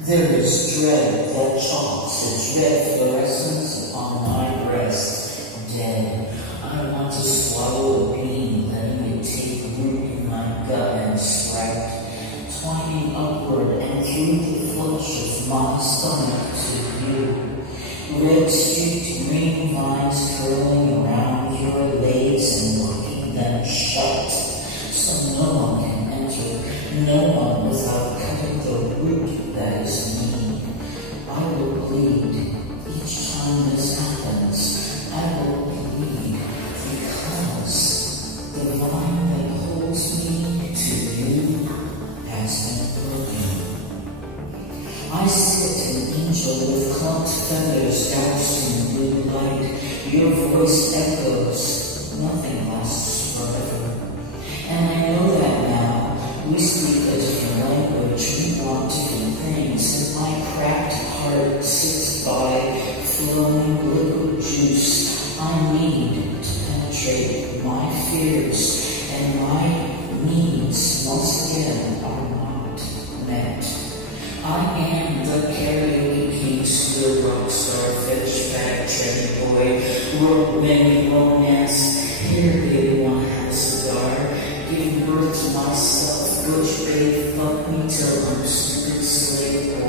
There is dread that chalks its red fluorescence upon my breast. Dead, I want to swallow a beam, letting it take root in my gut and sprout, twining upward and through the flesh of my stomach to you. Red streaked green vines curling around your legs and locking them shut, so no one can enter, no one without cutting the root that is me. I will bleed each time this happens. I will bleed because the vine that holds me to you has been broken. I sit an angel with clumped feathers doused in blue light. Your voice echoes, nothing lasts forever. And I know that now. We speak a different language, we want different things, and my cracked heart sits by, flowing liquid juice. I need to penetrate my fears, and my needs once again are not met. I am the karaoke king, still rock star, fetish bag, trendy boy, whirlwind romance. Here, baby, wanna have a cigar, giving birth to myself, butch babe, fuck me till I'm stupid slave boy.